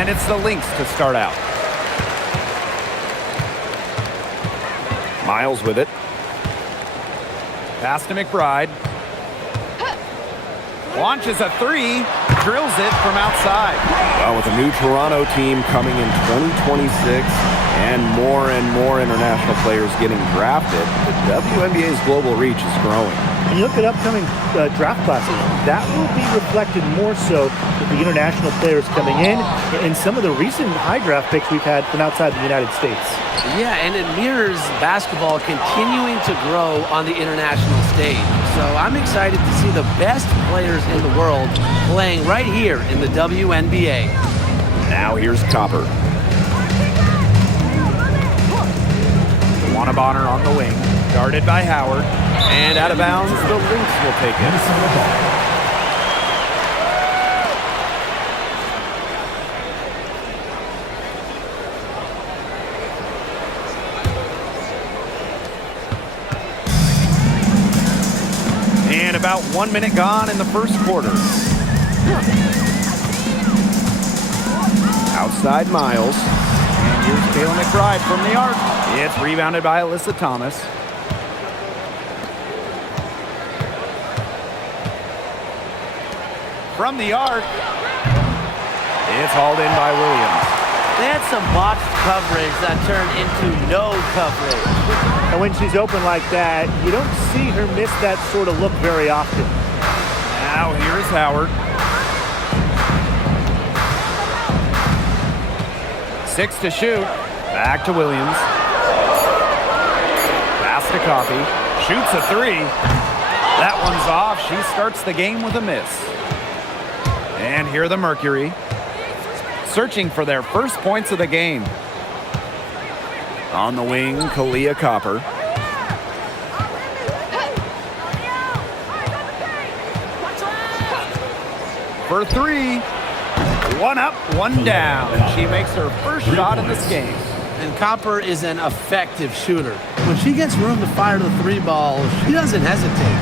And it's the Lynx to start out. Miles with it. Pass to McBride. Launches a three. Drills it from outside. Well, with a new Toronto team coming in 2026 and more international players getting drafted, the WNBA's global reach is growing. When you look at upcoming draft classes, that will be reflected more so with the international players coming in and some of the recent high draft picks we've had from outside the United States. Yeah, and it mirrors basketball continuing to grow on the international stage. So I'm excited to see the best players in the world playing right here in the WNBA. Now here's Copper. Bonner on the wing, guarded by Howard, and out of bounds, the Lynx will take it. And about 1 minute gone in the first quarter. Outside Miles. And here's Kayla McBride from the arc. It's rebounded by Alyssa Thomas. From the arc. It's hauled in by Williams. They had some boxed coverage that turned into no coverage. And when she's open like that, you don't see her miss that sort of look very often. Now here's Howard. 6 to shoot. Back to Williams. Pass to Coffey. Shoots a three. That one's off. She starts the game with a miss. And here the Mercury, searching for their first points of the game. On the wing, Kalia Copper. For three. One up, one down. She makes her first shot in this game. And Copper is an effective shooter. When she gets room to fire the three ball, she doesn't hesitate.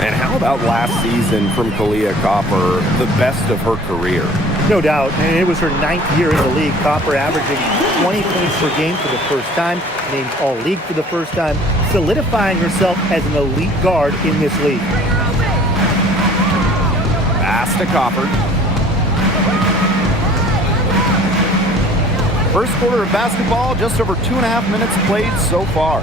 And how about last season from Kalia Copper, the best of her career? No doubt, and it was her 9th year in the league. Copper averaging 20 points per game for the first time, named All-League for the first time, solidifying herself as an elite guard in this league. Pass to Copper. First quarter of basketball, just over 2.5 minutes played so far.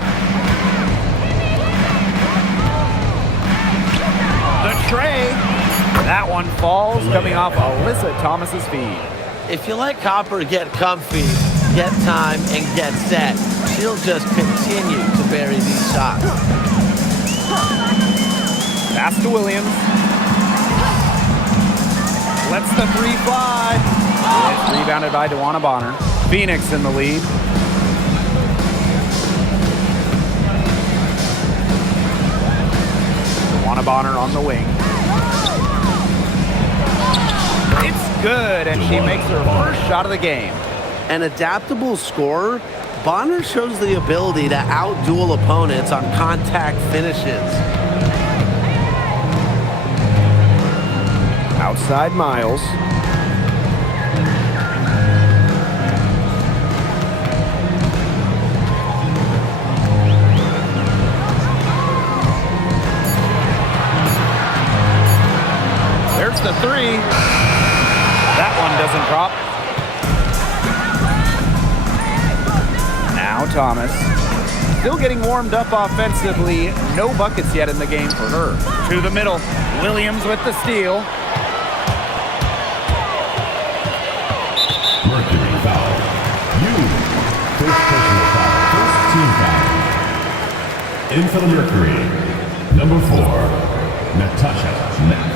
The tray. That one falls, coming off Alyssa Thomas's feed. If you let Copper get comfy, get time, and get set, she'll just continue to bury these shots. Pass to Williams. Lets the three fly. It's rebounded by DeWanna Bonner. Phoenix in the lead. DeWanna Bonner on the wing. It's good, and she makes her first shot of the game. An adaptable scorer, Bonner shows the ability to outduel opponents on contact finishes. Outside Miles. There's the three. That one doesn't drop. Now Thomas. Still getting warmed up offensively. No buckets yet in the game for her. To the middle. Williams with the steal. Mercury foul. First personal foul. First team foul. In for the Mercury, number 4, Natasha Knapp.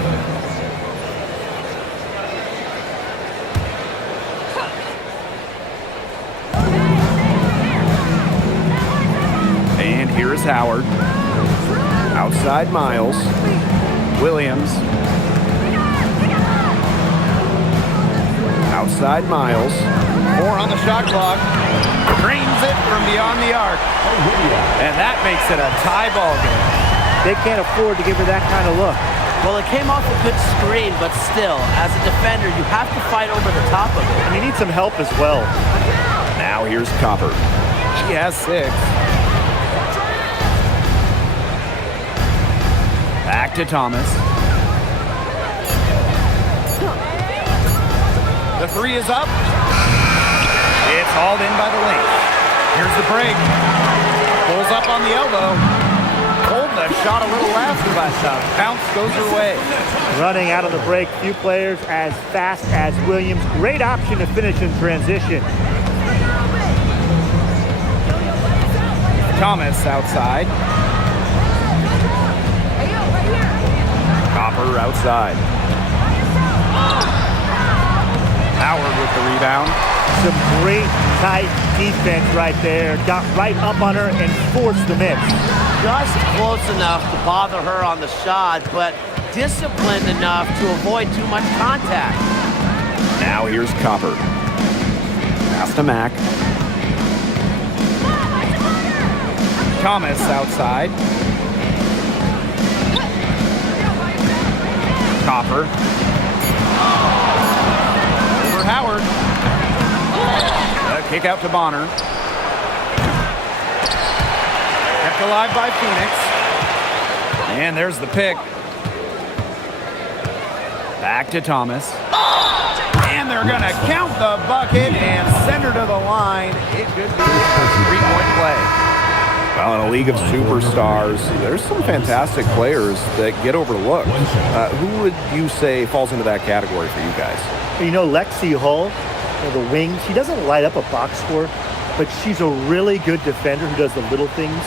And here is Howard. Outside Miles. Williams. Outside Miles. 4 on the shot clock. Drains it from beyond the arc. And that makes it a tie ball game. They can't afford to give her that kind of look. Well, it came off a good screen, but still, as a defender, you have to fight over the top of it. And you need some help as well. Now here's Copper. She has 6. Back to Thomas. The 3 is up. It's hauled in by the Lynx. Here's the break. Pulls up on the elbow. Holding the shot a little left, but bounce goes her way. Running out of the break, few players as fast as Williams. Great option to finish in transition. Thomas outside. Copper outside. Howard with the rebound. Some great tight defense right there. Got right up on her and forced the miss. Just close enough to bother her on the shot, but disciplined enough to avoid too much contact. Now here's Copper. Pass to Mack. Thomas outside. Copper. Over Howard. Kick out to Bonner. Kept alive by Phoenix. And there's the pick. Back to Thomas. And they're going to count the bucket and send her to the line. It could be a 3-point play. Well, in a league of superstars, there's some fantastic players that get overlooked. Who would you say falls into that category for you guys? You know, Lexi Hull, the wing, she doesn't light up a box score, but she's a really good defender who does the little things,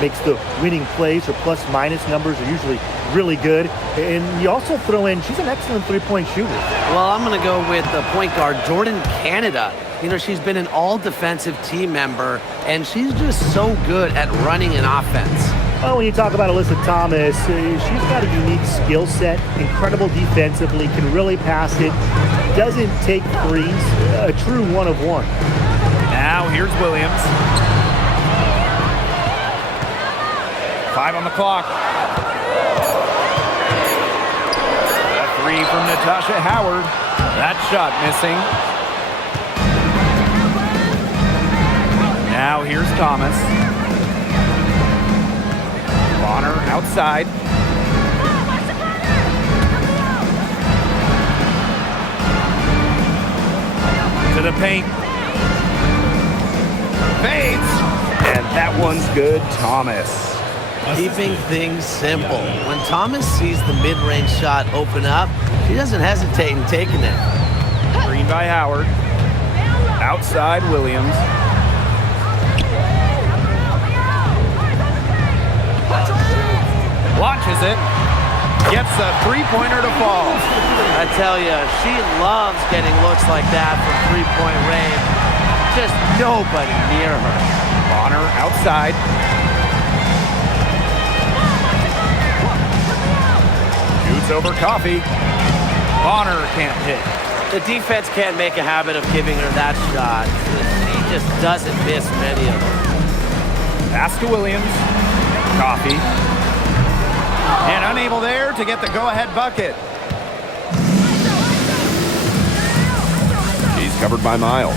makes the winning plays. Her plus-minus numbers are usually really good. And you also throw in, she's an excellent three-point shooter. Well, I'm going to go with the point guard, Jordan Canada. You know, she's been an all-defensive team member, and she's just so good at running an offense. Well, when you talk about Alyssa Thomas, she's got a unique skill set, incredible defensively, can really pass it, doesn't take threes, a true one-of-one. Now here's Williams. 5 on the clock. A 3 from Natasha Howard. That shot missing. Now here's Thomas. Bonner outside. To the paint. Fades. And that one's good, Thomas. Keeping things simple. When Thomas sees the mid-range shot open up, she doesn't hesitate in taking it. Green by Howard. Outside Williams. Launches it. Gets a three-pointer to fall. I tell you, she loves getting looks like that from three-point range. Just nobody near her. Bonner outside. Shoots over Coffee. Bonner can't hit. The defense can't make a habit of giving her that shot. She just doesn't miss many of them. Pass to Williams. Coffee. And unable there to get the go-ahead bucket. She's covered by Miles.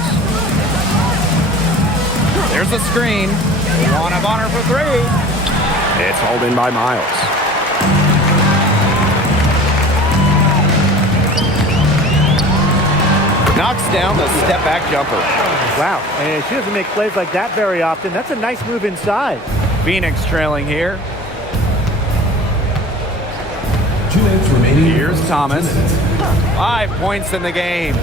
There's a screen. One of Bonner for 3. It's hauled in by Miles. Knocks down the step-back jumper. Wow, and she doesn't make plays like that very often. That's a nice move inside. Phoenix trailing here. 2 minutes remaining. Here's Thomas. 5 points in the game.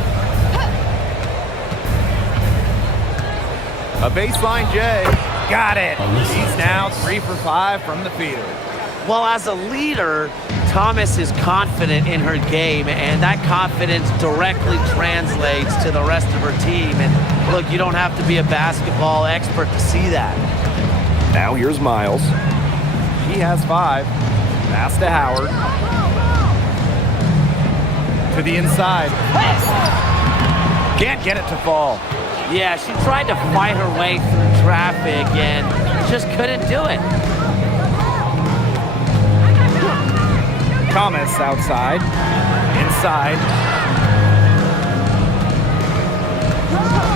A baseline J. Got it. He's now 3 for 5 from the field. Well, as a leader, Thomas is confident in her game, and that confidence directly translates to the rest of her team. And look, you don't have to be a basketball expert to see that. Now here's Miles. He has 5. Pass to Howard. To the inside. Can't get it to fall. Yeah, she tried to fight her way through traffic and just couldn't do it. Thomas outside. Inside.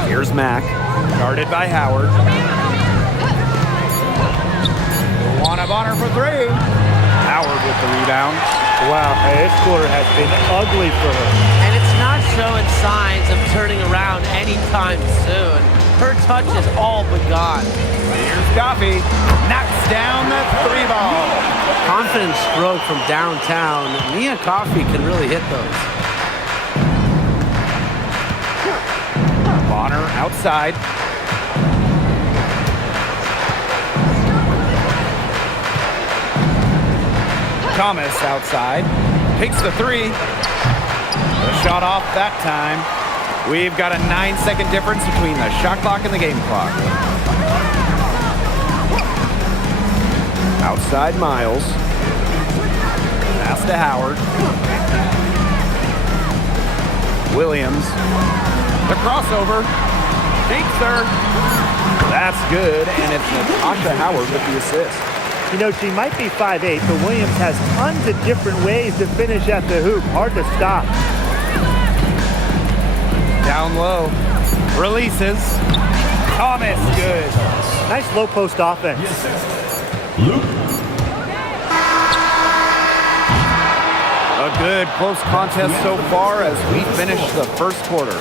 Here's Mack. Guarded by Howard. One up on her for three. Howard with the rebound. Wow, this quarter has been ugly for her. And it's not showing signs of turning around anytime soon. Her touch is all but gone. Here's Coffee. Knocks down the three ball. Confident stroke from downtown. Mia Coffee can really hit those. Bonner outside. Thomas outside. Takes the three. The shot off that time. We've got a 9-second difference between the shot clock and the game clock. Outside Miles. Pass to Howard. Williams. The crossover. Takes her. That's good, and it's Natasha Howard with the assist. You know, she might be 5'8", but Williams has tons of different ways to finish at the hoop. Hard to stop. Down low. Releases. Thomas, good. Nice low post offense. Luke. A good close contest so far as we finish the first quarter.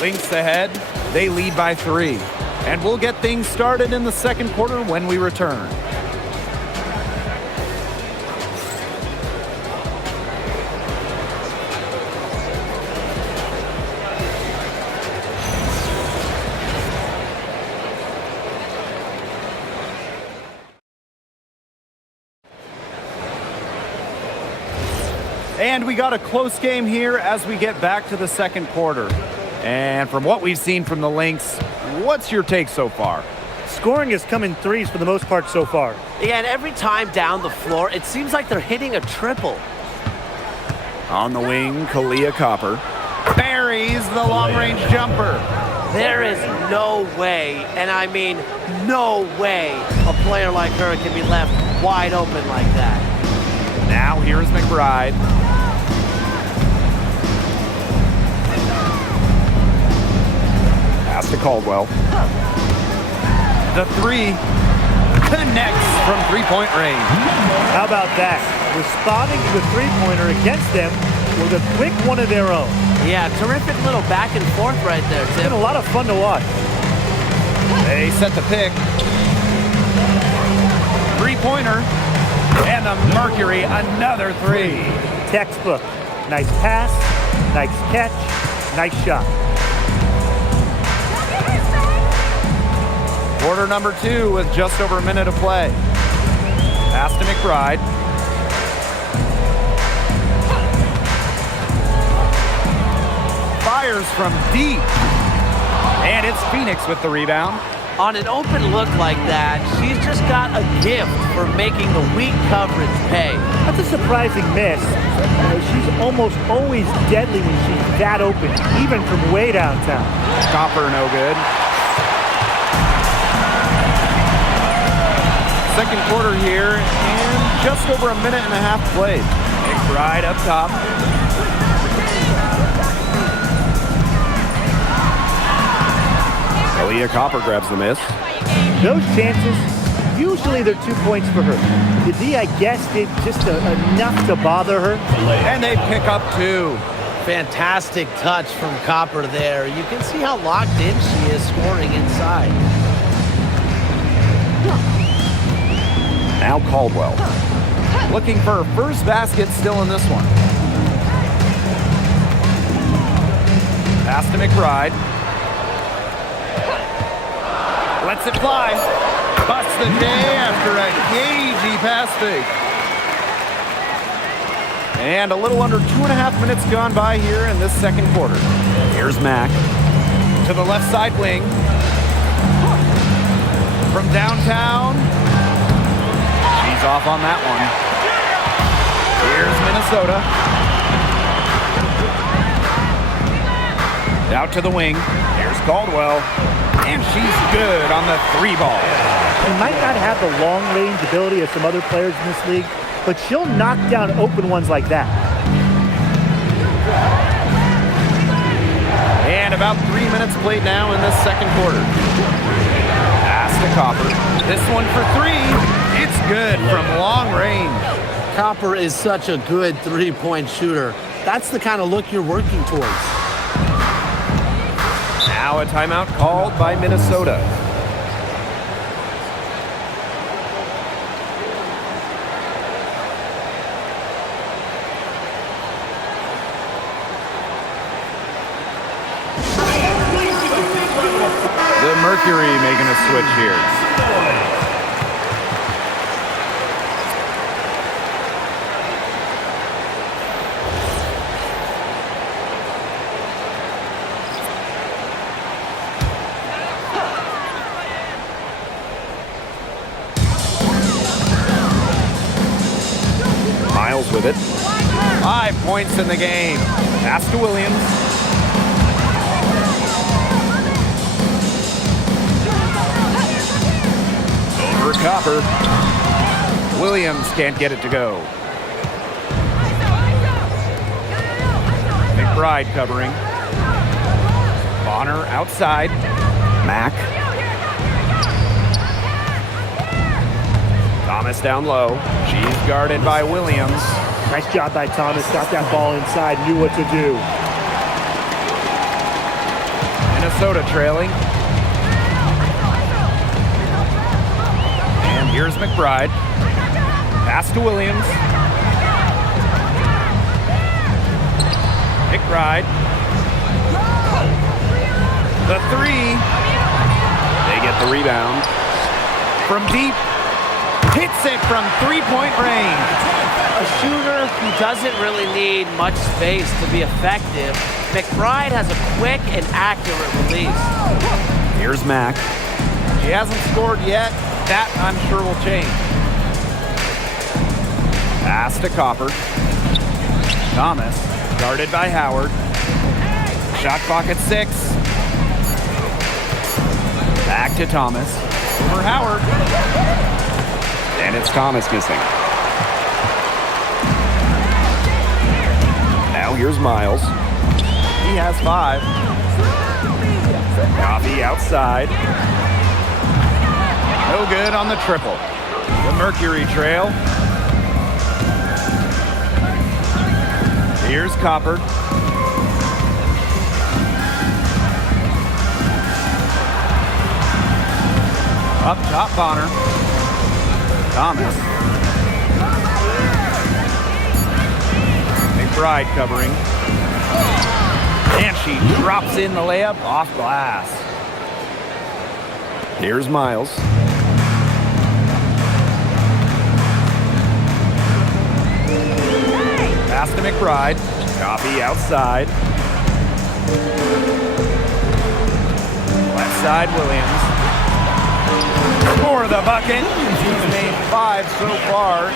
Lynx ahead. They lead by 3. And we'll get things started in the second quarter when we return. And we got a close game here as we get back to the second quarter. And from what we've seen from the Lynx, what's your take so far? Scoring has come in threes for the most part so far. Yeah, and every time down the floor, it seems like they're hitting a triple. On the wing, Kalia Copper buries the long-range jumper. There is no way, and I mean no way, a player like her can be left wide open like that. Now here's McBride. Pass to Caldwell. The three connects from three-point range. How about that? Responding to the three-pointer against them with a quick one of their own. Yeah, terrific little back and forth right there, It's Tim. been a lot of fun to watch. They set the pick. Three-pointer. And the Mercury, another three. Textbook. Nice pass, nice catch, nice shot. Quarter number 2 with just over a minute of play. Pass to McBride. Fires from deep. And it's Phoenix with the rebound. On an open look like that, she's just got a gift for making the weak coverage pay. That's a surprising miss. She's almost always deadly when she's that open, even from way downtown. Copper no good. Second quarter here, and just over a minute and a half played. McBride up top. Kalia Copper grabs the miss. Those chances, usually they're 2 points for her. The D, I guess, did just enough to bother her. And they pick up 2. Fantastic touch from Copper there. You can see how locked in she is scoring inside. Now Caldwell. Looking for her first basket still in this one. Pass to McBride. Lets it fly. Busts the J after a cagey pass fake. And a little under 2.5 minutes gone by here in this second quarter. Here's Mack. To the left side wing. From downtown. She's off on that one. Here's Minnesota. Out to the wing. Here's Caldwell. And she's good on the 3 ball. She might not have the long-range ability of some other players in this league, but she'll knock down open ones like that. And about 3 minutes played now in this second quarter. Pass to Copper. This one for three. It's good from long range. Copper is such a good three-point shooter. That's the kind of look you're working towards. Now a timeout called by Minnesota. The Mercury making a switch here. Miles with it. 5 points in the game. Pass to Williams. Over Copper. Williams can't get it to go. McBride covering. Bonner outside. Mack. Thomas down low. She's guarded by Williams. Nice job by Thomas. Got that ball inside, knew what to do. Minnesota trailing. And here's McBride. Pass to Williams. McBride. The three. They get the rebound. From deep. Hits it from three-point range. A shooter who doesn't really need much space to be effective, McBride has a quick and accurate release. Here's Mack. She hasn't scored yet. That, I'm sure, will change. Pass to Copper. Thomas, guarded by Howard. Shot clock at 6. Back to Thomas. Over Howard. And it's Thomas missing. Now here's Miles. He has 5. Coffee outside. No good on the triple. The Mercury trail. Here's Copper. Up top, Bonner. Thomas. McBride covering. And she drops in the layup off glass. Here's Miles. Pass to McBride. Coffee outside. Left side, Williams. For the bucket. She's made 5 so far.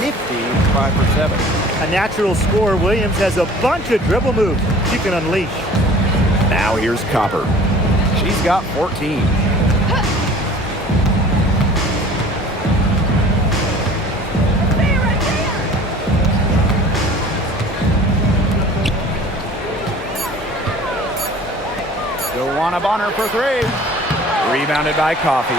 Nifty 5 for 7. A natural scorer, Williams has a bunch of dribble moves she can unleash. Now here's Copper. She's got 14. Still want a Bonner for 3. Rebounded by Coffee.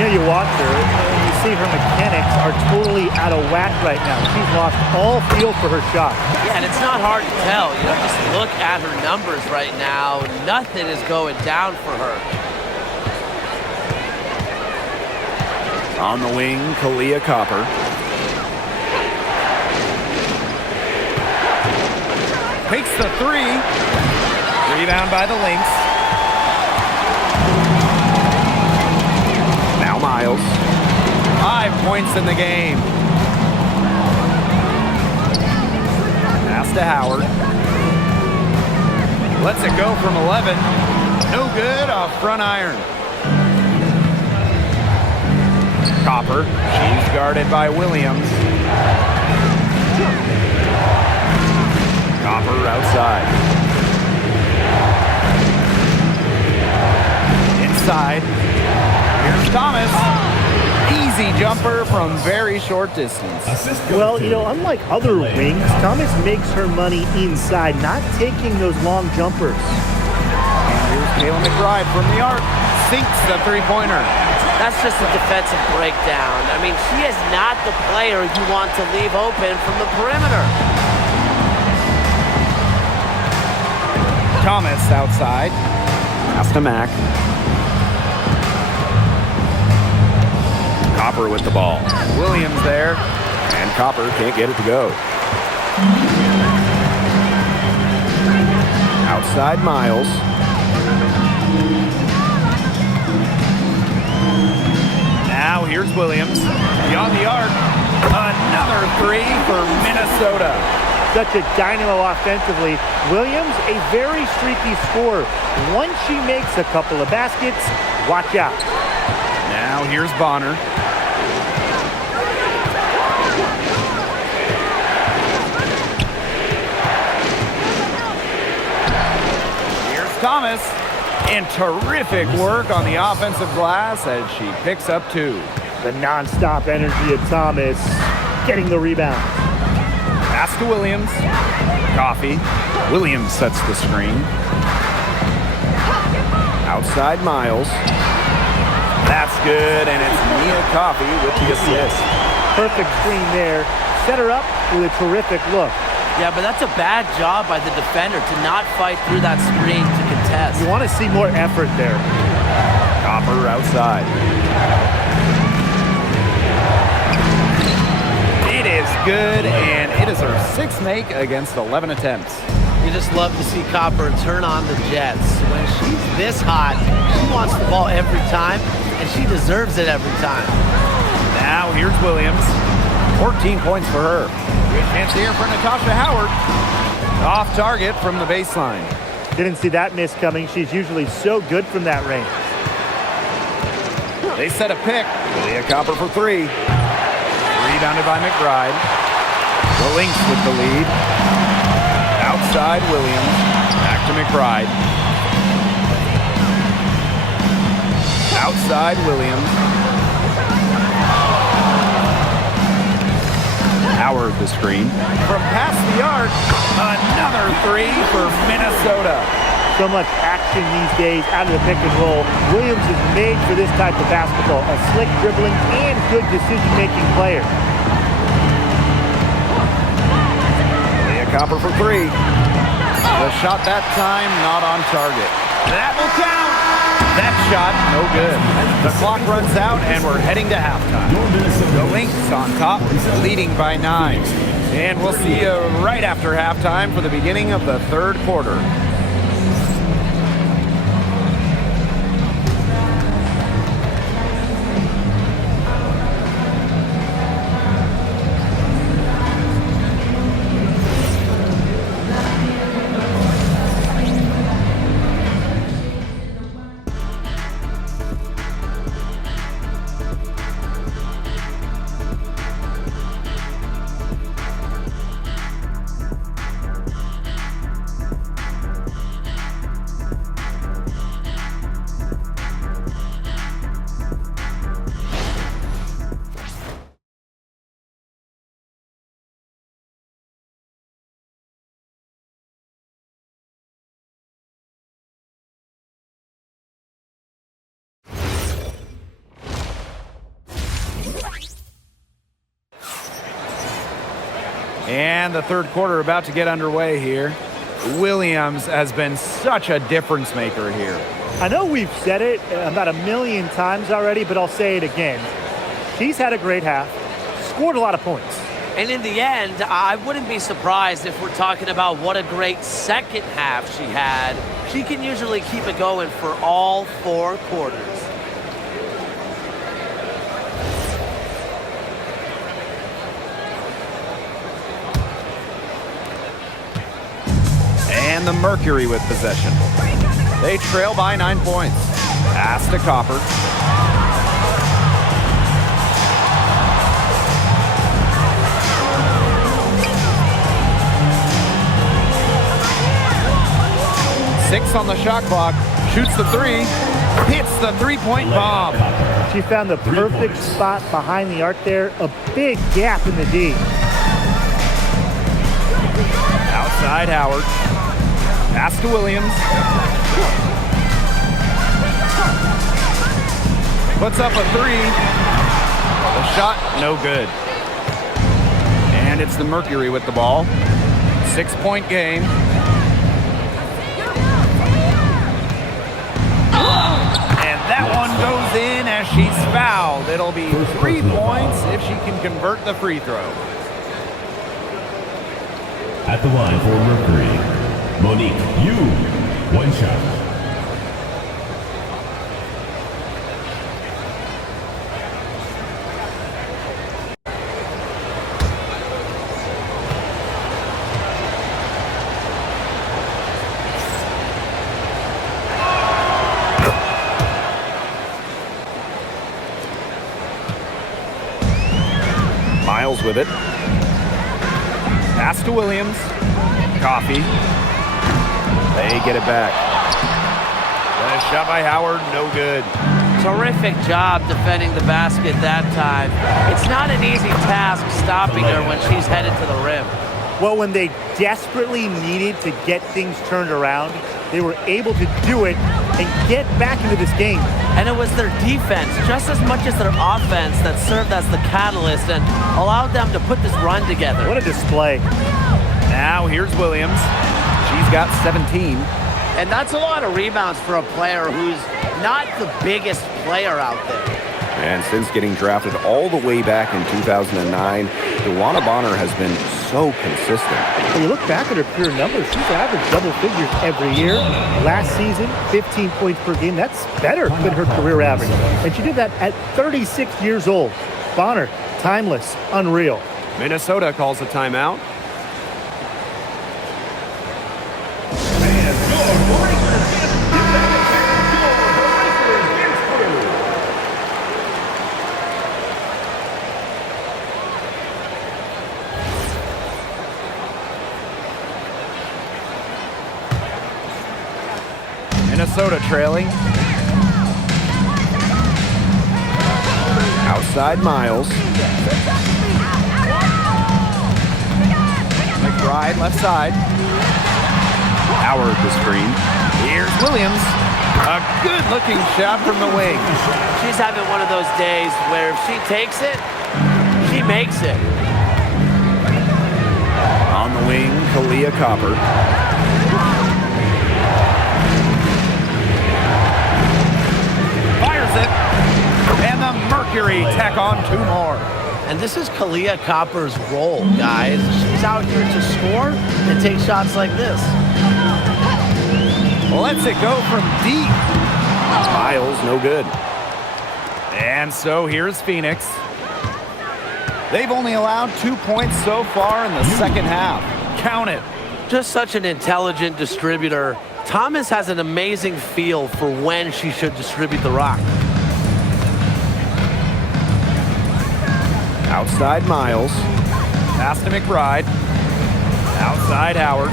You know, you watch her and you see her mechanics are totally out of whack right now. She's lost all feel for her shot. Yeah, and it's not hard to tell. You know, just look at her numbers right now. Nothing is going down for her. On the wing, Kalia Copper. Takes the 3. Rebound by the Lynx. Now Miles. 5 points in the game. Pass to Howard. Lets it go from 11. No good off front iron. Copper. She's guarded by Williams. Copper outside. Inside. Here's Thomas. Easy jumper jumper from very short distance. Assist goes Well, to you know, unlike other Lynx. wings, Thomas makes her money inside, not taking those long jumpers. Here's Kayla McBride from the arc. Sinks the three-pointer. That's just a defensive breakdown. I mean, she is not the player you want to leave open from the perimeter. Thomas outside. Pass to Mack. Copper with the ball. Williams there. And Copper can't get it to go. Outside Miles. Now here's Williams. Beyond the arc. Another three for Minnesota. Such a dynamo offensively. Williams, a very streaky scorer. Once she makes a couple of baskets, watch out. Now here's Bonner. Here's Thomas. And terrific work on the offensive glass as she picks up two. The nonstop energy of Thomas getting the rebound. Pass to Williams. Coffee. Williams sets the screen. Outside Miles. That's good, and it's Mia Coffee with the assist. Perfect screen there. Set her up with a terrific look. Yeah, but that's a bad job by the defender to not fight through that screen to contest. You want to see more effort there. Copper outside. It is good, and it is her sixth make against 11 attempts. You just love to see Copper turn on the Jets. When she's this hot, she wants the ball every time, and she deserves it every time. Now here's Williams. 14 points for her. Good chance here for Natasha Howard. Off target from the baseline. Didn't see that miss coming. She's usually so good from that range. They set a pick. Leah Copper for three. Rebounded by McBride. The Lynx with the lead. Outside Williams. Back to McBride. Outside Williams. Howard the screen. From past the arc, another three for Minnesota. So much action these days out of the pick and roll. Williams is made for this type of basketball. A slick dribbling and good decision-making player. Leah Copper for three. The shot that time not on target. That will count. That shot, no good. The clock runs out and we're heading to halftime. The Lynx on top, leading by 9. And we'll see you right after halftime for the beginning of the third quarter. And the third quarter about to get underway here. Williams has been such a difference maker here. I know we've said it about a million times already, but I'll say it again. She's had a great half, scored a lot of points. And in the end, I wouldn't be surprised if we're talking about what a great second half she had. She can usually keep it going for all 4 quarters. And the Mercury with possession. They trail by 9 points. Pass to Copper. Six on the shot clock. Shoots the three. hits the three-point bomb. She found the perfect spot behind the arc there. A big gap in the D. Outside Howard. Pass to Williams. Puts up a three. The shot, no good. And it's the Mercury with the ball. 6-point game. And that one goes in as she's fouled. It'll be 3 points if she can convert the free throw. At the line for Mercury, Monique Yu, 1 shot. Miles with it. Pass to Williams. Coffee. They get it back. The shot by Howard, no good. Terrific job defending the basket that time. It's not an easy task stopping her when she's headed to the rim. Well, when they desperately needed to get things turned around, they were able to do it and get back into this game. And it was their defense, just as much as their offense, that served as the catalyst and allowed them to put this run together. What a display. Now here's Williams. She's got 17. And that's a lot of rebounds for a player who's not the biggest player out there. And since getting drafted all the way back in 2009, DeWanna Bonner has been so consistent. When you look back at her career numbers, she's averaged double figures every year. Last season, 15 points per game. That's better than her career average. And she did that at 36 years old. Bonner, timeless, unreal. Minnesota calls a timeout. Minnesota trailing. Outside Miles. McBride left side. Howard the screen. Here's Williams. A good-looking shot from the wing. She's having one of those days where if she takes it, she makes it. On the wing, Kalia Copper. Fires it. And the Mercury tack on 2 more. And this is Kalia Copper's role, guys. She's out here to score and take shots like this. Lets it go from deep. Miles, no good. And so here's Phoenix. They've only allowed 2 points so far in the second half. Count it. Just such an intelligent distributor. Thomas has an amazing feel for when she should distribute the rock. Outside Miles. Pass to McBride. Outside Howard.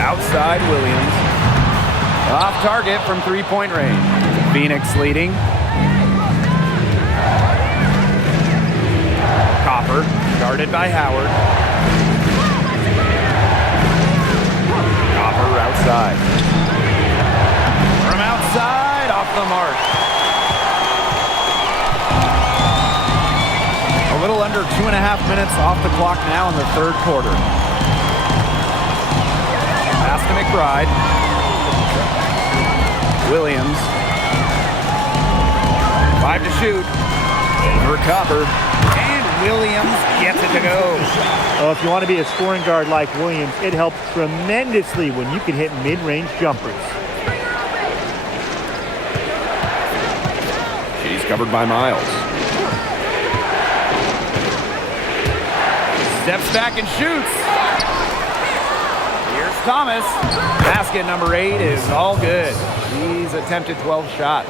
Outside Williams. Off target from 3-point range. Phoenix leading. Copper, guarded by Howard. Copper outside. From outside, off the mark. A little under 2.5 minutes off the clock now in the third quarter. Pass to McBride. Williams. 5 to shoot. Over Copper. And Williams gets it to go. Oh, if you want to be a scoring guard like Williams, it helps tremendously when you can hit mid-range jumpers. She's covered by Miles. Steps back and shoots. Here's Thomas. Basket number 8 is all good. He's attempted 12 shots.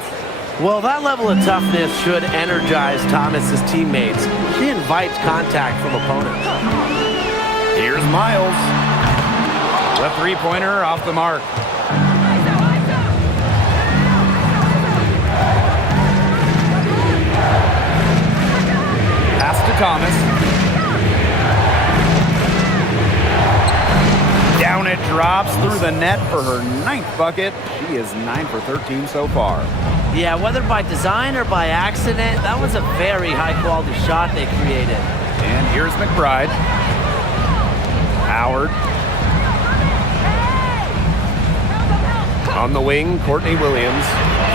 Well, that level of toughness should energize Thomas's teammates. She invites contact from opponents. Here's Miles. The three-pointer off the mark. Thomas. Down it drops through the net for her 9th bucket. She is 9 for 13 so far. Yeah, whether by design or by accident, that was a very high-quality shot they created. And here's McBride. Howard. On the wing, Courtney Williams.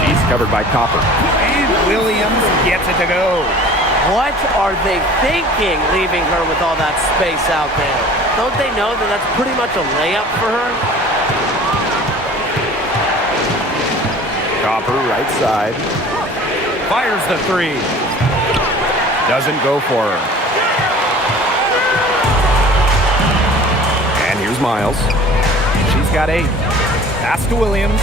She's covered by Copper. And Williams gets it to go. What are they thinking, leaving her with all that space out there? Don't they know that that's pretty much a layup for her? Copper, right side. Fires the 3. Doesn't go for her. And here's Miles. She's got 8. Pass to Williams.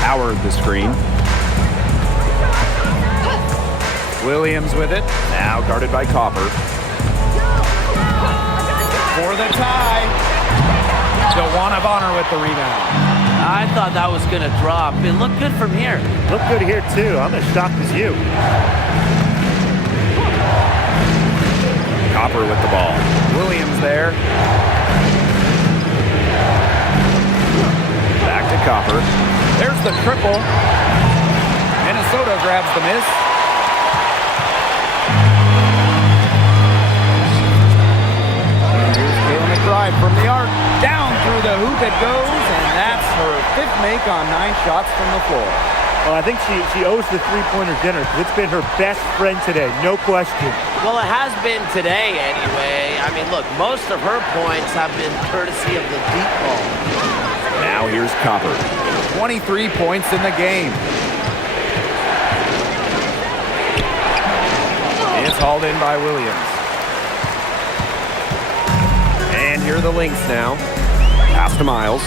Howard the screen. Williams with it. Now guarded by Copper. For the tie. DeWanna Bonner with the rebound. I thought that was going to drop. It looked good from here. Looked good here, too. I'm as shocked as you. Copper with the ball. Williams there. Back to Copper. There's the triple. Minnesota grabs the miss. Here's Kayla McBride from the arc. Down through the hoop it goes, and that's her 5th make on 9 shots from the floor. Well, I think she owes the three-pointer dinner because it's been her best friend today, no question. Well, it has been today anyway. I mean, look, most of her points have been courtesy of the deep ball. Now here's Copper. 23 points in the game. It's hauled in by Williams. And here are the Lynx now. Pass to Miles.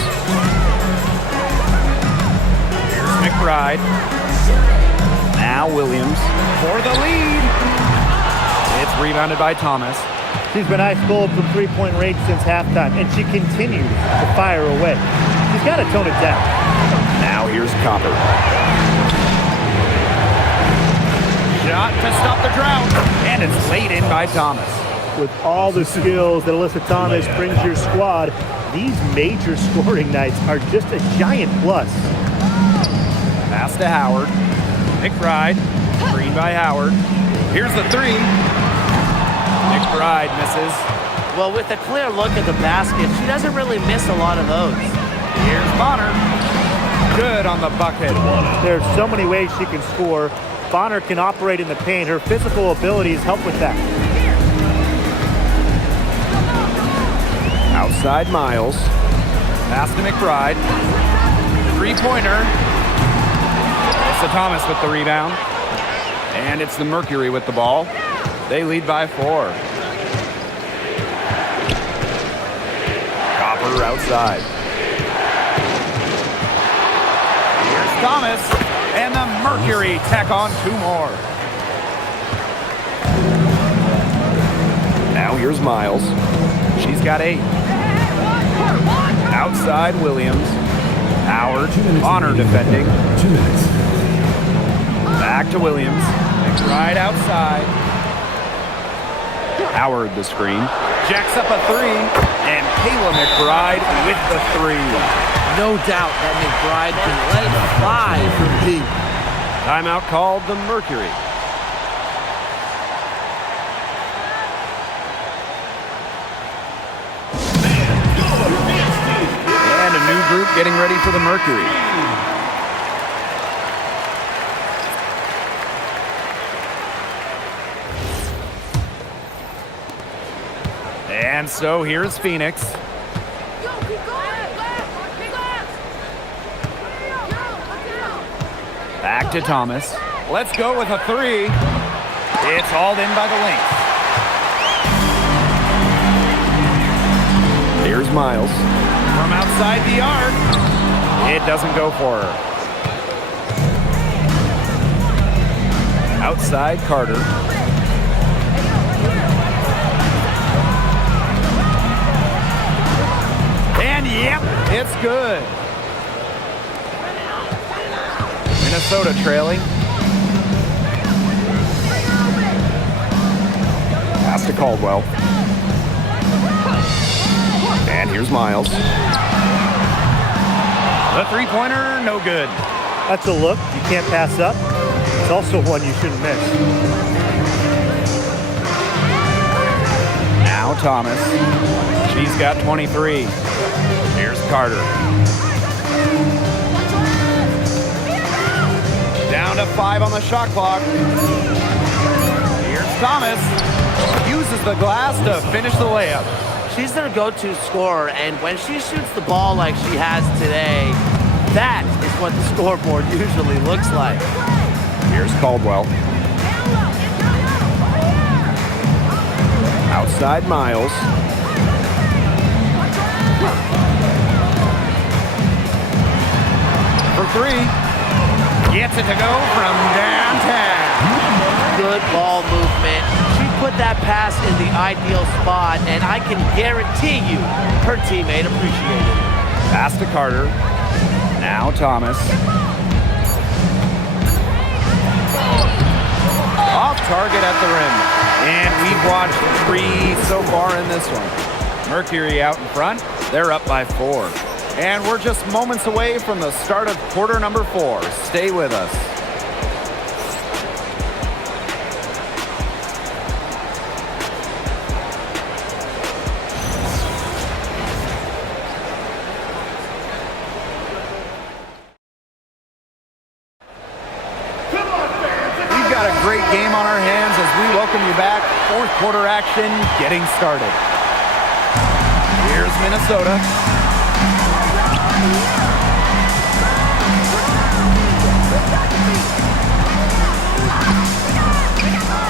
Here's McBride. Now Williams for the lead. It's rebounded by Thomas. She's been ice cold from three-point range since halftime, and she continues to fire away. She's got to tone it down. Now here's Copper. Shot to stop the drought, and it's laid in by Thomas. With all the skills that Alyssa Thomas brings your squad, these major scoring nights are just a giant plus. Pass to Howard. McBride. Screen by Howard. Here's the 3. McBride misses. Well, with a clear look at the basket, she doesn't really miss a lot of those. Here's Bonner. Good on the bucket. There's so many ways she can score. Bonner can operate in the paint. Her physical abilities help with that. Outside Miles. Pass to McBride. 3-pointer. Alyssa Thomas with the rebound. And it's the Mercury with the ball. They lead by 4. Copper outside. Here's Thomas. And the Mercury tack on 2 more. Now here's Miles. She's got 8. Outside Williams. Howard. Bonner defending. 2 minutes. Back to Williams. McBride outside. Howard the screen. Jacks up a 3. And Kayla McBride with the 3. No doubt that McBride can let it fly from deep. Timeout called the Mercury. And a new group getting ready for the Mercury. And so here's Phoenix. Back to Thomas. Let's go with a 3. It's hauled in by the Lynx. Here's Miles. From outside the arc. It doesn't go for her. Outside Carter. And yep, it's good. Minnesota trailing. Caldwell. And here's Miles. The three-pointer, no good. That's a look you can't pass up. It's also one you shouldn't miss. Now Thomas. She's got 23. Here's Carter. Down to 5 on the shot clock. Here's Thomas. Uses the glass to finish the layup. She's their go-to scorer, and when she shoots the ball like she has today, that is what the scoreboard usually looks like. Here's Caldwell. Outside Miles. For 3. Gets it to go from downtown. Good ball movement. She put that pass in the ideal spot, and I can guarantee you her teammate appreciated it. Pass to Carter. Now Thomas. Off target at the rim. And we've watched 3 so far in this one. Mercury out in front. They're up by 4. And we're just moments away from the start of quarter number 4. Stay with us. We've got a great game on our hands as we welcome you back. Fourth quarter action getting started. Here's Minnesota.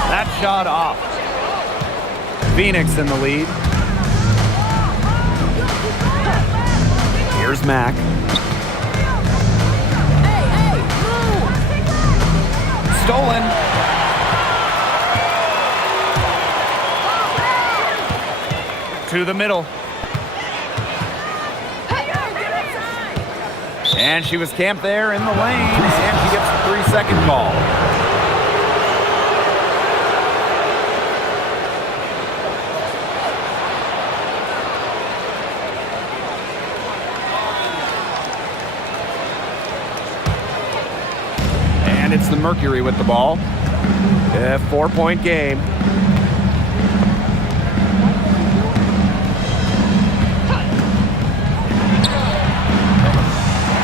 That shot off. Phoenix in the lead. Here's Mack. Stolen. To the middle. And she was camped there in the lane, and she gets the 3-second call. And it's the Mercury with the ball. A 4-point game.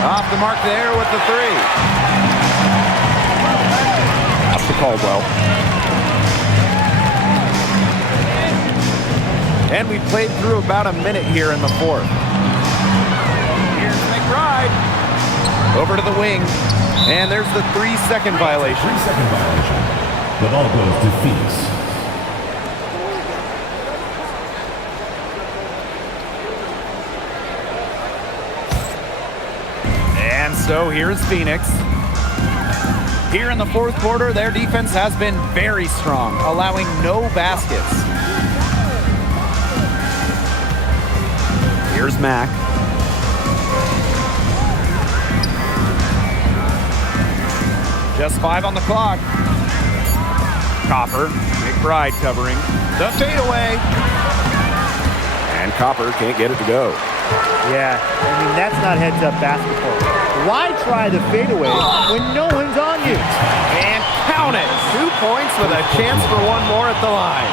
Off the mark there with the 3. Up to Caldwell. And we played through about a minute here in the 4th. Here's McBride. Over to the wing. And there's the 3-second violation. 3-second violation. The ball goes to Phoenix. And so here's Phoenix. Here in the 4th quarter, their defense has been very strong, allowing no baskets. Here's Mack. Just 5 on the clock. Copper, McBride covering. The fadeaway. And Copper can't get it to go. Yeah, I mean, that's not heads-up basketball. Why try the fadeaway when no one's on you? And count it. 2 points with a chance for one more at the line.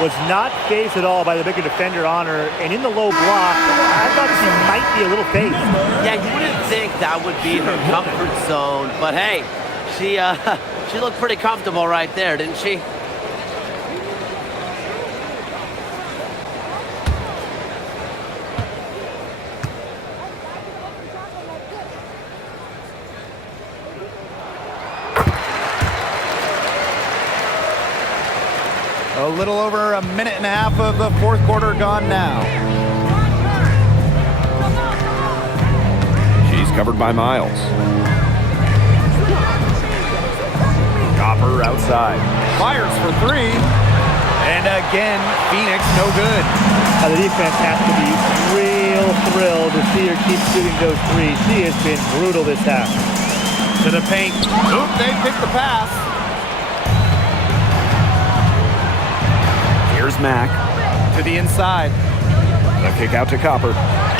Was not phased at all by the bigger defender on her, and in the low block, I thought she might be a little phased. Yeah, you wouldn't think that would be her comfort zone, but hey, she looked pretty comfortable right there, didn't she? A little over a minute and a half of the 4th quarter gone now. She's covered by Miles. Copper outside. Fires for 3. And again, Phoenix no good. The defense has to be real thrilled to see her keep shooting those 3s. She has been brutal this half. To the paint. Oop, they picked the pass. Mack. To the inside. The kick out to Copper.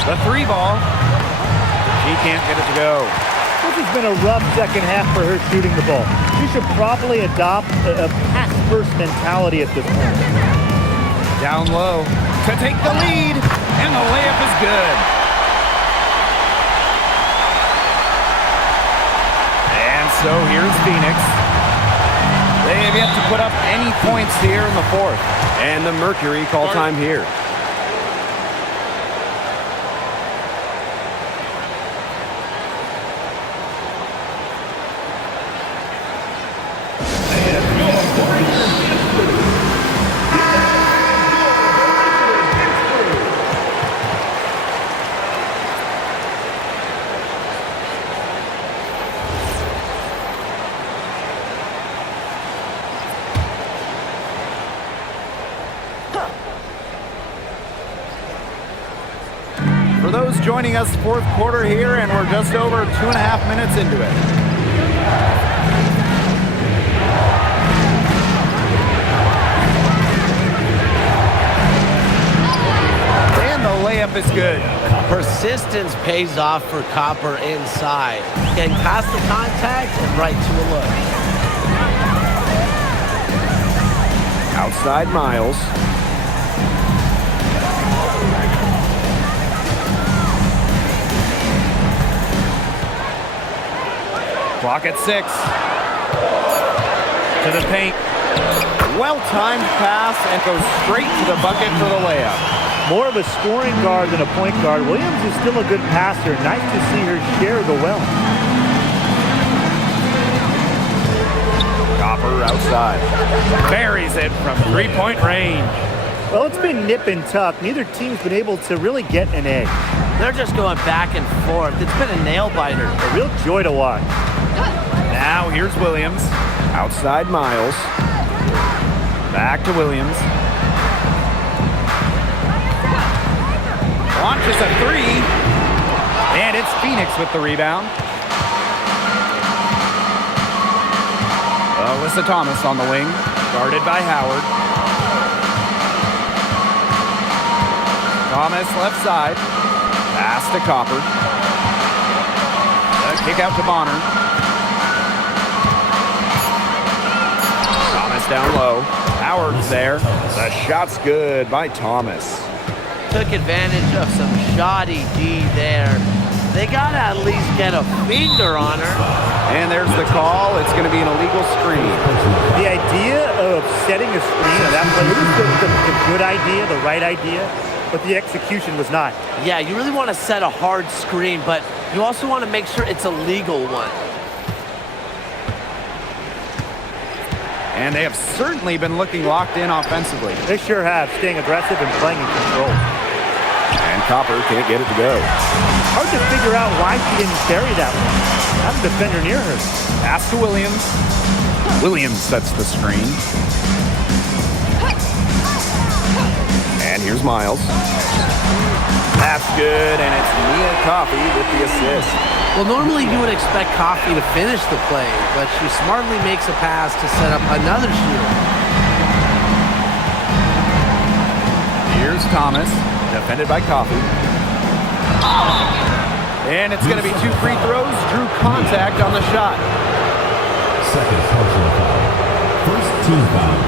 The 3 ball. She can't get it to go. This has been a rough second half for her shooting the ball. She should probably adopt a pass-first mentality at this point. Down low to take the lead, and the layup is good. And so here's Phoenix. They have yet to put up any points here in the fourth. And the Mercury call time here. For those joining us, fourth quarter here, and we're just over 2.5 minutes into it. And the layup is good. Persistence pays off for Copper inside. Getting past the contact and right to a look. Outside Miles. Clock at 6. To the paint. Well-timed pass and goes straight to the bucket for the layup. More of a scoring guard than a point guard. Williams is still a good passer. Nice to see her share the well. Copper outside. Buries it from three-point range. Well, it's been nip and tuck. Neither team's been able to really get an egg. They're just going back and forth. It's been a nail-biter. A real joy to watch. Now here's Williams. Outside Miles. Back to Williams. Launches a 3. And it's Phoenix with the rebound. Alyssa Thomas on the wing. Guarded by Howard. Thomas left side. Pass to Copper. The kick out to Bonner. Thomas down low. Howard's there. The shot's good by Thomas. Took advantage of some shoddy D there. They got to at least get a finger on her. And there's the call. It's going to be an illegal screen. The idea of setting a screen at that play was the good idea, the right idea, but the execution was not. Yeah, you really want to set a hard screen, but you also want to make sure it's a legal one. And they have certainly been looking locked in offensively. They sure have, staying aggressive and playing in control. And Copper can't get it to go. Hard to figure out why she didn't bury that one. Have a defender near her. Pass to Williams. Williams sets the screen. And here's Miles. That's good, and it's Mia Coffey with the assist. Well, normally you would expect Coffey to finish the play, but she smartly makes a pass to set up another shooter. Here's Thomas, defended by Coffey. And it's going to be 2 free throws. Drew contact on the shot. Second personal foul. First team foul.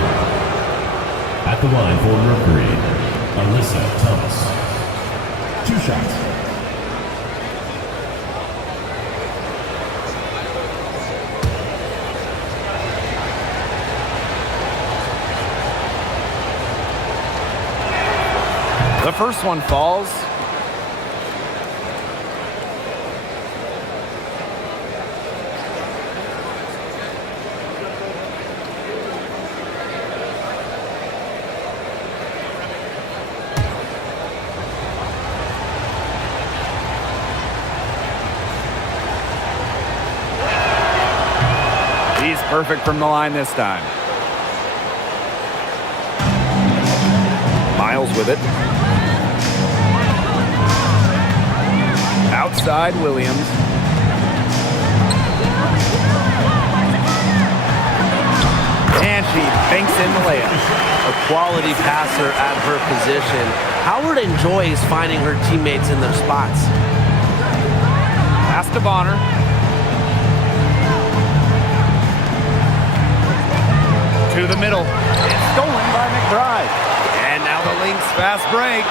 At the line for Mercury, Alyssa Thomas. 2 shots. The first one falls. He's perfect from the line this time. Miles with it. Outside Williams. And she banks in the layup. A quality passer at her position. Howard enjoys finding her teammates in their spots. Pass to Bonner. To the middle. It's stolen by McBride. And now the Lynx fast break.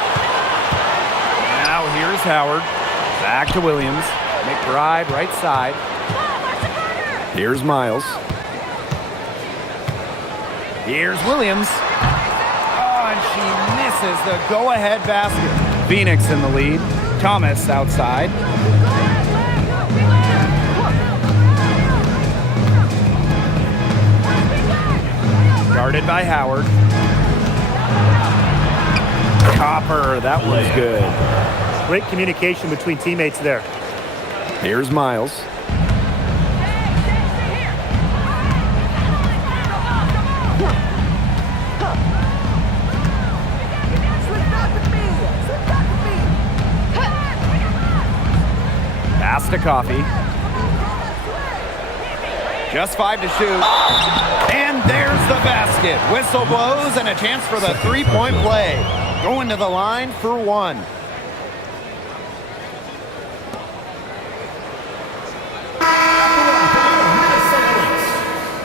Now here's Howard. Back to Williams. McBride right side. Here's Miles. Here's Williams. Oh, and she misses the go-ahead basket. Phoenix in the lead. Thomas outside. Guarded by Howard. Copper, that one's good. Great communication between teammates there. Here's Miles. Pass to Coffee. Just 5 to shoot. And there's the basket. Whistle blows and a chance for the three-point play. Going to the line for one.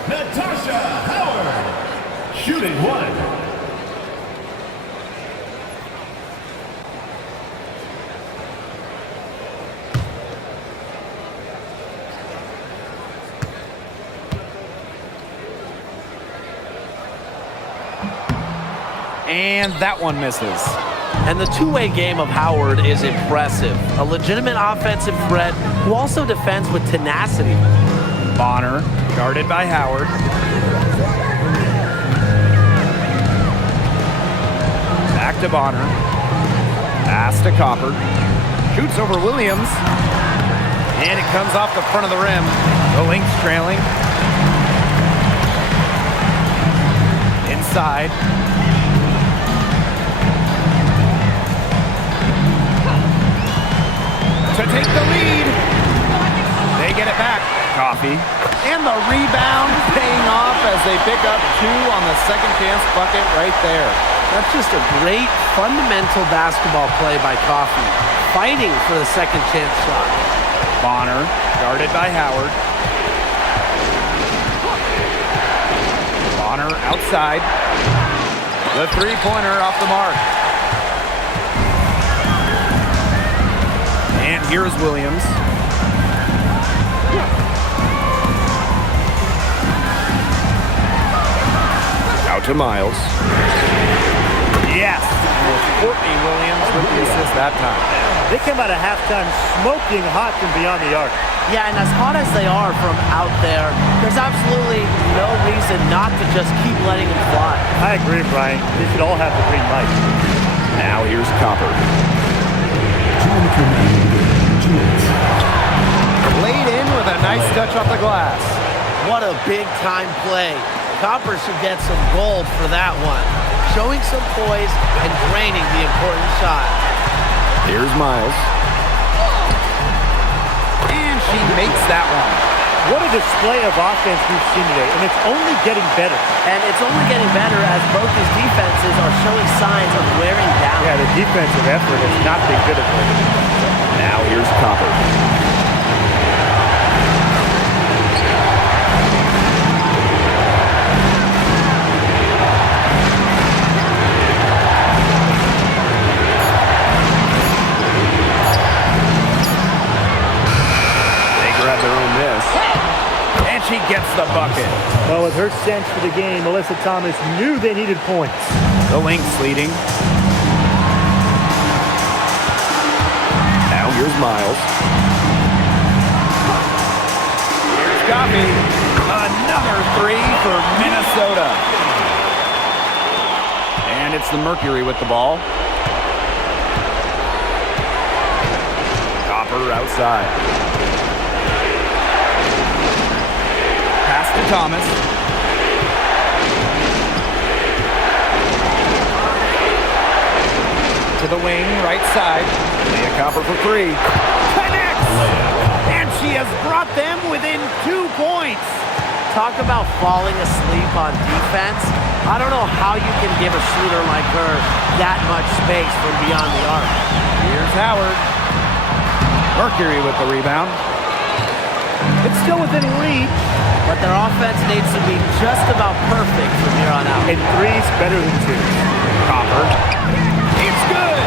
Natasha Howard, shooting one. And that one misses. And the two-way game of Howard is impressive. A legitimate offensive threat who also defends with tenacity. Bonner, guarded by Howard. Back to Bonner. Pass to Copper. Shoots over Williams. And it comes off the front of the rim. The Lynx trailing. Inside. To take the lead. They get it back. Coffee. And the rebound paying off as they pick up two on the second chance bucket right there. That's just a great fundamental basketball play by Coffee. Fighting for the second chance shot. Bonner, guarded by Howard. Bonner outside. The three-pointer off the mark. And here's Williams. Out to Miles. Yes. Courtney Williams with the assist that time. They come out of halftime smoking hot from beyond the arc. Yeah, and as hot as they are from out there, there's absolutely no reason not to just keep letting them fly. I agree, Brian. They should all have the green light. Now here's Copper. Laid in with a nice touch off the glass. What a big-time play. Copper should get some gold for that one. Showing some poise and draining the important shot. Here's Miles. And she makes that one. What a display of offense we've seen today, and it's only getting better. And it's only getting better as both these defenses are showing signs of wearing down. Yeah, the defensive effort has not been good at all. Now here's Copper. And she gets the bucket. Well, with her sense for the game, Melissa Thomas knew they needed points. The Lynx leading. Now here's Miles. Here's Coffee. Another three for Minnesota. And it's the Mercury with the ball. Copper outside. Pass to Thomas. To the wing, right side. Leah Copper for three. Connects! And she has brought them within 2 points. talk about falling asleep on defense. I don't know how you can give a shooter like her that much space from beyond the arc. Here's Howard. Mercury with the rebound. It's still within reach. But their offense needs to be just about perfect from here on out. And three's better than two. Copper. It's good.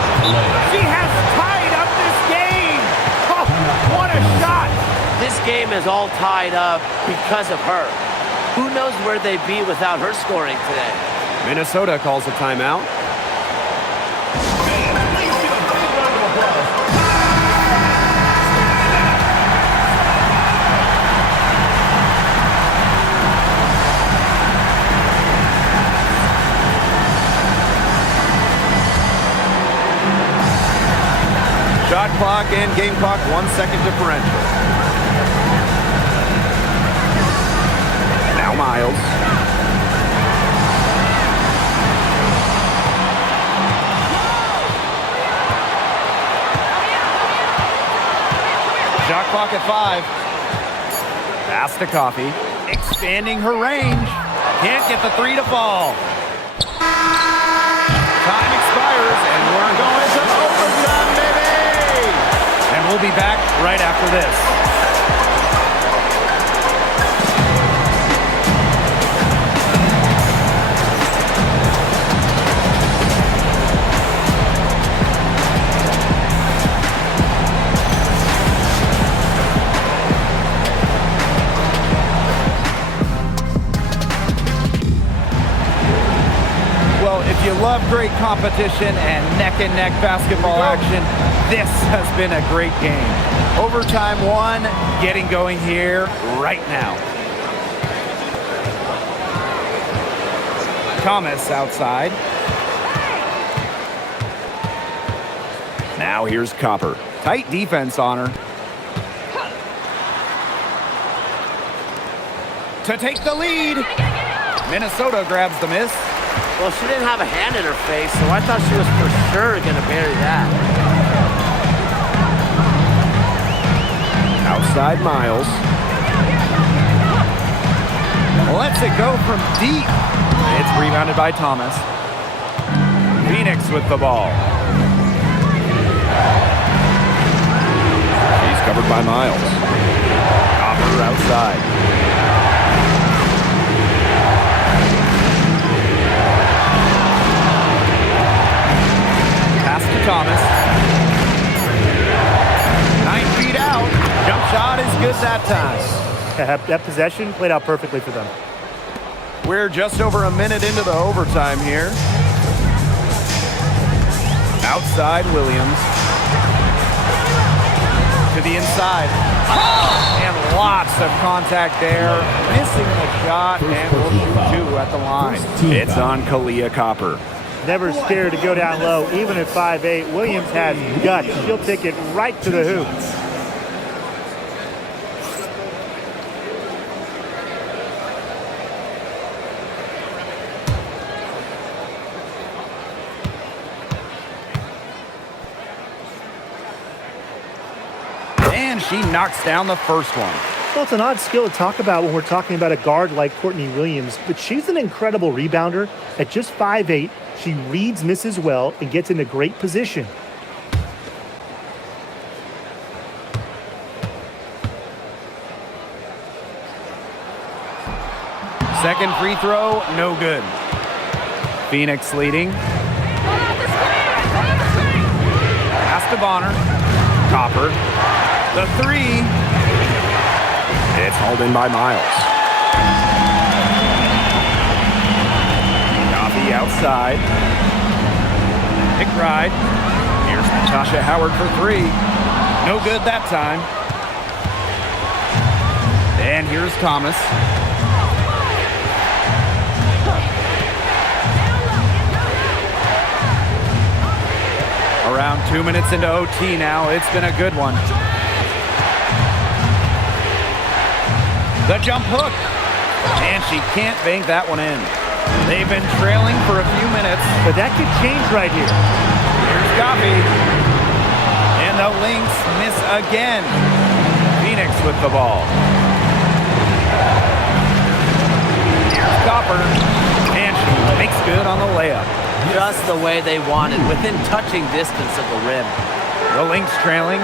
She has tied up this game. Oh, what a shot. This game is all tied up because of her. Who knows where they'd be without her scoring today? Minnesota calls a timeout. Shot clock and game clock 1 second differential. Now Miles. Shot clock at 5. Pass to Coffee. Expanding her range. Can't get the three to fall. Time expires, and we're going to overtime, baby! And we'll be back right after this. If you love great competition and neck-and-neck basketball action, this has been a great game. Overtime 1, getting going here right now. Thomas outside. Now here's Copper. Tight defense on her. To take the lead. Minnesota grabs the miss. Well, she didn't have a hand in her face, so I thought she was for sure going to bury that. Outside Miles. Lets it go from deep. It's rebounded by Thomas. Phoenix with the ball. He's covered by Miles. Copper outside. Pass to Thomas. 9 feet out. Jump shot is good that time. That possession played out perfectly for them. We're just over a minute into the overtime here. Outside Williams. To the inside. And lots of contact there. Missing the shot, and we'll shoot 2 at the line. It's on Kalia Copper. Never scared to go down low, even at 5'8". Williams has guts. She'll take it right to the hoop. And she knocks down the first one. Well, it's an odd skill to talk about when we're talking about a guard like Courtney Williams, but she's an incredible rebounder. At just 5'8", she reads misses well and gets into great position. Second free throw, no good. Phoenix leading. Pass to Bonner. Copper. The 3. It's hauled in by Miles. Coffee outside. McBride. Here's Natasha Howard for 3. No good that time. And here's Thomas. Around 2 minutes into OT now. It's been a good one. The jump hook. And she can't bank that one in. They've been trailing for a few minutes. But that could change right here. Here's Coffee. And the Lynx miss again. Phoenix with the ball. Copper, and she makes good on the layup. Just the way they wanted, within touching distance of the rim. The Lynx trailing.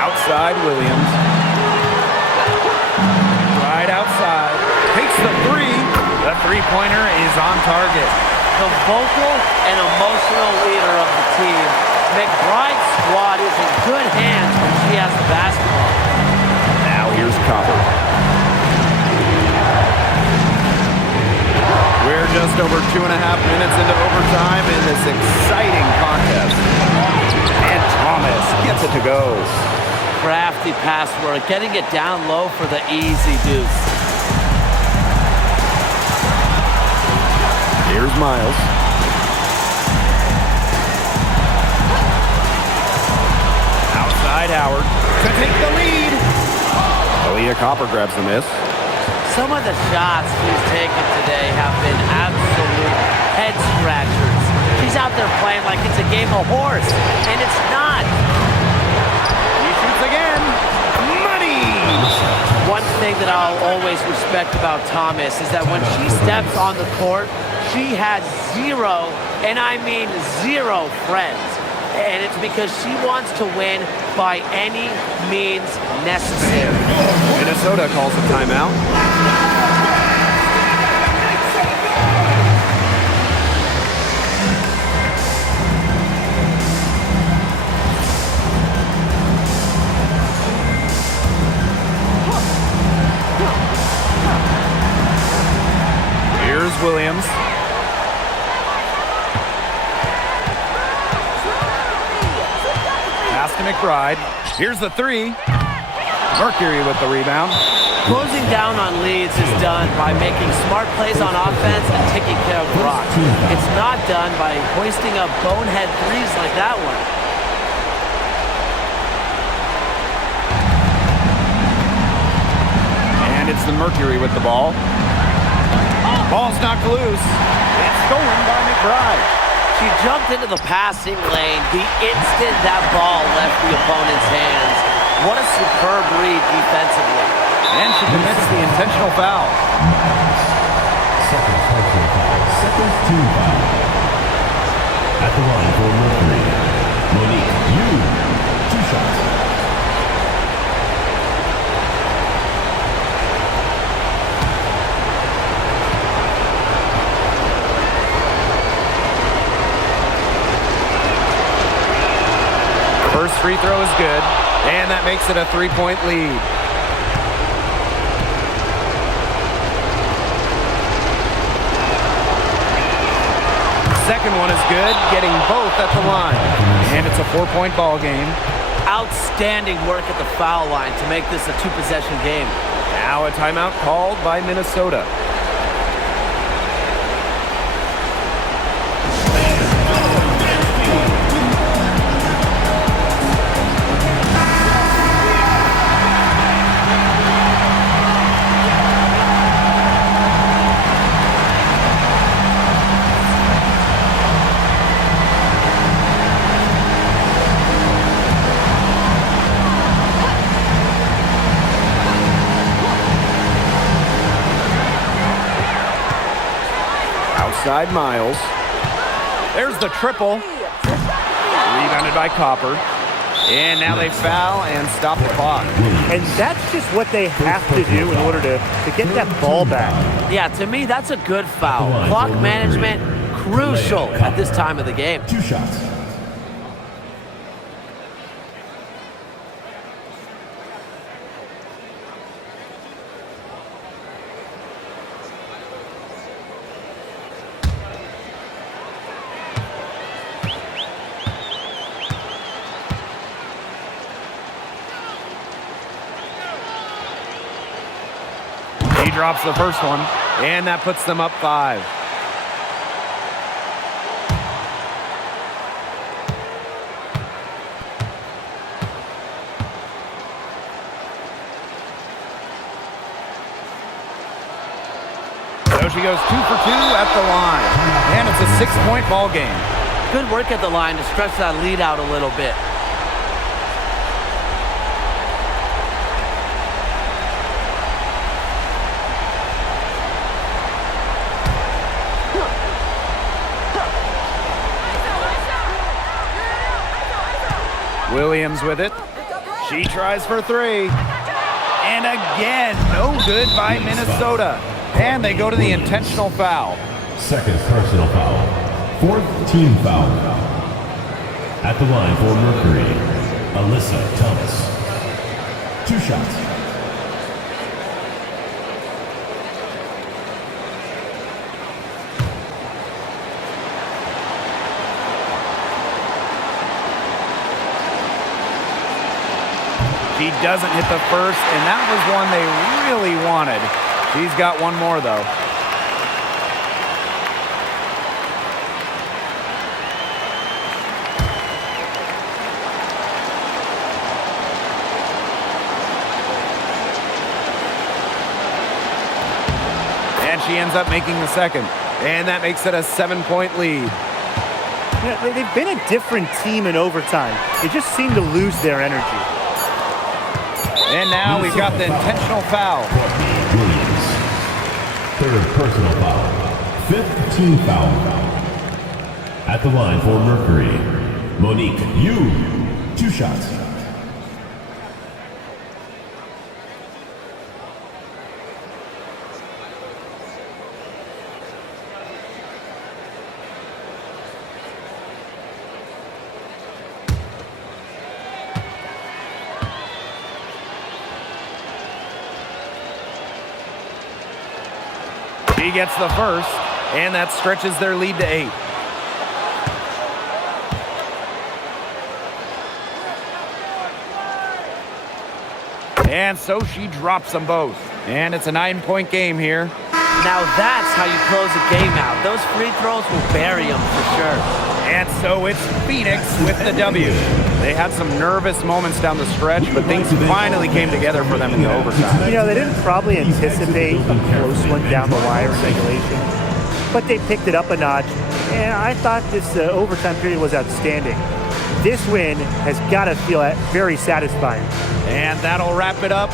Outside Williams. Right outside. Takes the three. The three-pointer is on target. The vocal and emotional leader of the team. McBride's squad is in good hands when she has the basketball. Now here's Copper. We're just over 2.5 minutes into overtime in this exciting contest. And Thomas gets it to go. Crafty pass work, getting it down low for the easy deuce. Here's Miles. Outside Howard to take the lead. Aaliyah Copper grabs the miss. Some of the shots she's taken today have been absolute head scratchers. She's out there playing like it's a game of horse, and it's not. He shoots again. Money! One thing that I'll always respect about Thomas is that when she steps on the court, she has zero, and I mean zero, friends. And it's because she wants to win by any means necessary. Minnesota calls a timeout. Here's Williams. Pass to McBride. Here's the three. Mercury with the rebound. Closing down on leads is done by making smart plays on offense and taking care of the rock. It's not done by hoisting up bonehead threes like that one. And it's the Mercury with the ball. Ball's knocked loose. It's stolen by McBride. She jumped into the passing lane the instant that ball left the opponent's hands. What a superb read defensively. And she commits the intentional foul. Second personal foul. Second team foul. At the line for Mercury, Monique Yu. 2 shots. First free throw is good, and that makes it a 3-point lead. Second one is good, getting both at the line. And it's a 4-point ball game. Outstanding work at the foul line to make this a 2-possession game. Now a timeout called by Minnesota. Outside Miles. There's the triple. Rebounded by Copper. And now they foul and stop the clock. And that's just what they have to do in order to get that ball back. Yeah, to me, that's a good foul. Clock management, crucial at this time of the game. 2 shots. He drops the first one, and that puts them up 5. So she goes 2 for 2 at the line, and it's a 6-point ball game. Good work at the line to stretch that lead out a little bit. Williams with it. She tries for three. And again, no good by Minnesota. And they go to the intentional foul. Second personal foul. Fourth team foul. At the line for Mercury, Alyssa Thomas. 2 shots. She doesn't hit the first, and that was one they really wanted. She's got one more, though. And she ends up making the second. And that makes it a 7-point lead. Yeah, they've been a different team in overtime. They just seem to lose their energy. And now we've got the intentional foul. Williams. Third personal foul. Fifth team foul. At the line for Mercury, Monique Yu. 2 shots. She gets the first, and that stretches their lead to 8. And so she drops them both. And it's a 9-point game here. Now that's how you close a game out. Those free throws will bury them for sure. And so it's Phoenix with the W. They had some nervous moments down the stretch, but things finally came together for them in the overtime. You know, they didn't probably anticipate a close one down the wire in regulation, but they picked it up a notch, and I thought this overtime period was outstanding. This win has got to feel very satisfying. And that'll wrap it up.